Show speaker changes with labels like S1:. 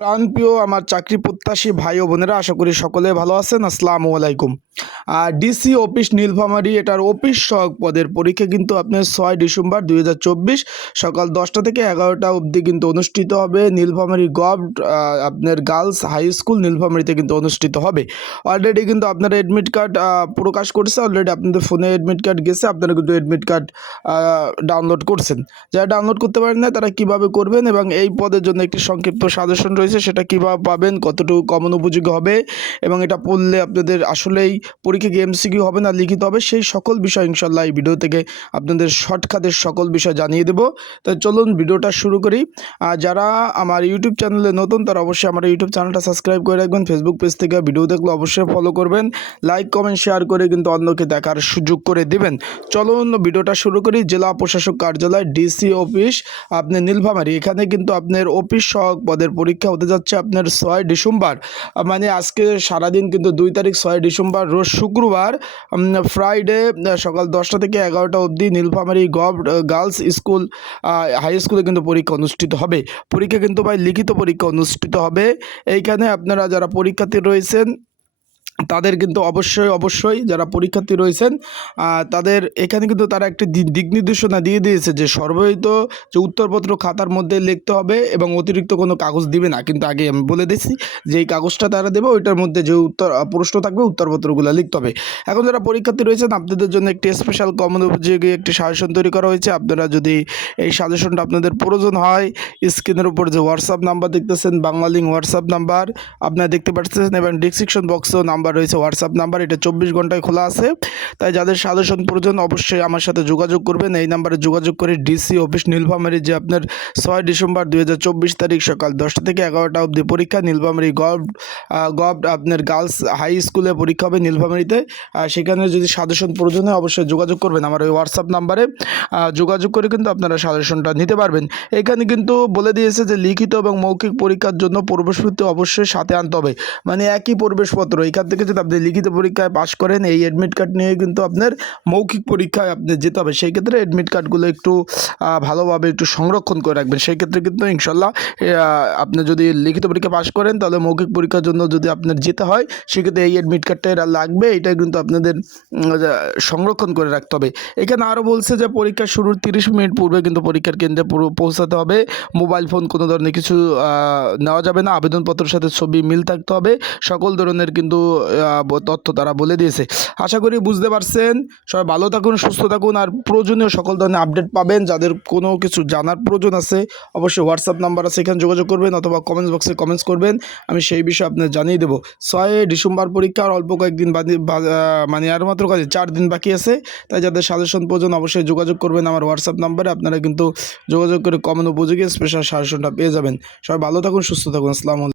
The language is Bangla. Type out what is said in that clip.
S1: প্রাণপ্রিয় আমার চাকরি প্রত্যাশী ভাই ও বোনেরা, আশা করি সকলে ভালো আছেন। আসসালামু আলাইকুম। আর ডিসি অফিস নীলফামারি, এটার অফিস সহক পদের পরীক্ষা কিন্তু আপনার ছয় ডিসেম্বর দুই হাজার চব্বিশ সকাল দশটা থেকে এগারোটা অবধি কিন্তু অনুষ্ঠিত হবে। নীলফামারি গভ আপনার গার্লস হাই স্কুল নীলফামারিতে কিন্তু অনুষ্ঠিত হবে। অলরেডি কিন্তু আপনারা অ্যাডমিট কার্ড প্রকাশ করছে। অলরেডি আপনাদের ফোনে অ্যাডমিট কার্ড গেছে। আপনারা কিন্তু অ্যাডমিট কার্ড ডাউনলোড করছেন। যারা ডাউনলোড করতে পারেন না তারা কীভাবে করবেন এবং এই পদের জন্য একটি সংক্ষিপ্ত সাজেশন রয়েছে সেটা কীভাবে পাবেন, কতটুকু কমন উপযোগী হবে এবং এটা পড়লে আপনাদের আসলেই পরীক্ষা কি এমসিকিউ হবে না লিখিত হবে, সেই সকল বিষয় ইনশাল্লাহ এই ভিডিও থেকে আপনাদের শর্টকাটের সকল বিষয় জানিয়ে দেবো। তো চলুন ভিডিওটা শুরু করি। আর যারা আমার ইউটিউব চ্যানেলে নতুন, তারা অবশ্যই আমার ইউটিউব চ্যানেলটা সাবস্ক্রাইব করে রাখবেন। ফেসবুক পেজ থেকে ভিডিও দেখলে অবশ্যই ফলো করবেন। লাইক কমেন্ট শেয়ার করে কিন্তু অন্যকে দেখার সুযোগ করে দিবেন। চলুন ভিডিওটা শুরু করি। জেলা প্রশাসক কার্যালয় ডিসি অফিস আপনি নীলফামারি। এখানে কিন্তু আপনার অফিস সহক পদের পরীক্ষা হতে যাচ্ছে আপনার ছয় ডিসেম্বর। মানে আজকে সারাদিন কিন্তু দুই তারিখ ছয় ডিসেম্বর, রোজ শুক্রবার ফ্রাইডে সকাল দশটা থেকে এগারোটা অবধি Nilphamari gov girls school high স্কুলে কিন্তু পরীক্ষা অনুষ্ঠিত হবে। পরীক্ষা কিন্তু ভাই লিখিত পরীক্ষা অনুষ্ঠিত হবে। এইখানে আপনারা যারা পরীক্ষার্থী রয়েছেন তাদের কিন্তু অবশ্যই অবশ্যই যারা পরীক্ষার্থী রয়েছেন তাদের এখানে কিন্তু তারা একটি দিক নির্দেশনা দিয়ে দিয়েছে যে সর্বহিত যে উত্তরপত্র খাতার মধ্যে লিখতে হবে এবং অতিরিক্ত কোনো কাগজ দিবে না। কিন্তু আগে আমি বলে দিচ্ছি যে এই কাগজটা তারা দেবে ওইটার মধ্যে যে উত্তর প্রশ্ন থাকবে উত্তরপত্রগুলো লিখতে হবে। এখন যারা পরীক্ষার্থী রয়েছেন, আপনাদের জন্য একটি স্পেশাল কমন উপযোগী একটি সাজেশন তৈরি করা হয়েছে। আপনারা যদি এই সাজেশনটা আপনাদের প্রয়োজন হয় স্ক্রিনের উপর যে হোয়াটসঅ্যাপ নাম্বার দেখতেছেন বাংলালিং হোয়াটসঅ্যাপ নাম্বার আপনারা দেখতে পাচ্ছেন এবং ডিসক্রিপশন বক্সেও নাম্বার রয়েছে হোয়াটসঅ্যাপ নাম্বার, এটা চব্বিশ ঘন্টায় খোলা আছে। তাই যাদের সাজেশন প্রয়োজন, অবশ্যই আমার সাথে যোগাযোগ করবেন। এই নাম্বারে যোগাযোগ করে ডিসি অফিস নীলফামারি, যে আপনার ছয় ডিসেম্বর দুই হাজার চব্বিশ তারিখ সকাল দশটা থেকে এগারোটা অবধি পরীক্ষা, নীলফামারি গভ গভ আপনার গার্লস হাই স্কুলে পরীক্ষা হবে নীলফামারিতে। সেখানে যদি সাজেশন প্রয়োজন হয়, অবশ্যই যোগাযোগ করবেন আমার ওই হোয়াটসঅ্যাপ নাম্বারে। যোগাযোগ করে কিন্তু আপনারা সাজেশনটা নিতে পারবেন। এখানে কিন্তু বলে দিয়েছে যে লিখিত এবং মৌখিক পরীক্ষার জন্য প্রবেশপত্র অবশ্যই সাথে আনতে হবে। মানে একই প্রবেশপত্র, এখান থেকে যদি আপনি লিখিত পরীক্ষায় পাশ করেন, এই অ্যাডমিট কার্ড নিয়ে কিন্তু আপনার মৌখিক পরীক্ষায় আপনি যেতে হবে। সেই ক্ষেত্রে অ্যাডমিট কার্ডগুলো একটু ভালোভাবে একটু সংরক্ষণ করে রাখবেন। সেই ক্ষেত্রে কিন্তু ইনশাল্লাহ আপনি যদি লিখিত পরীক্ষা পাশ করেন, তাহলে মৌখিক পরীক্ষার জন্য যদি আপনার যেতে হয়, সেক্ষেত্রে এই অ্যাডমিট কার্ডটা এরা লাগবে। এটা কিন্তু আপনাদের সংরক্ষণ করে রাখতে হবে। এখানে আরও বলছে যে পরীক্ষা শুরুর তিরিশ মিনিট পূর্বে কিন্তু পরীক্ষার কেন্দ্রে পৌঁছাতে হবে। মোবাইল ফোন কোনো ধরনের কিছু নেওয়া যাবে না। আবেদনপত্রের সাথে ছবি মিল থাকতে হবে। সকল ধরনের কিন্তু তথ্য তারা বলে দিয়েছে। আশা করি বুঝতে পারছেন। সবাই ভালো থাকুন, সুস্থ থাকুন, আর প্রয়োজনীয় সকল ধরনের আপডেট পাবেন। যাদের কোনো কিছু জানার প্রয়োজন আছে, অবশ্যই হোয়াটসঅ্যাপ নাম্বার আছে, এখানে যোগাযোগ করবেন অথবা কমেন্টস বক্সে কমেন্টস করবেন। আমি সেই বিষয়ে আপনার জানিয়ে দেবো। ছয় ডিসেম্বর পরীক্ষা, আর অল্প কয়েকদিন মানে আর মাত্র কাজে চার দিন বাকি আছে। তাই যাদের সাজেশন প্রয়োজন, অবশ্যই যোগাযোগ করবেন আমার হোয়াটসঅ্যাপ নাম্বারে আপনারা কিন্তু যোগাযোগ করে কমন উপযোগী স্পেশাল সাজেশনটা পেয়ে যাবেন। সবাই ভালো থাকুন, সুস্থ থাকুন। আসসালামু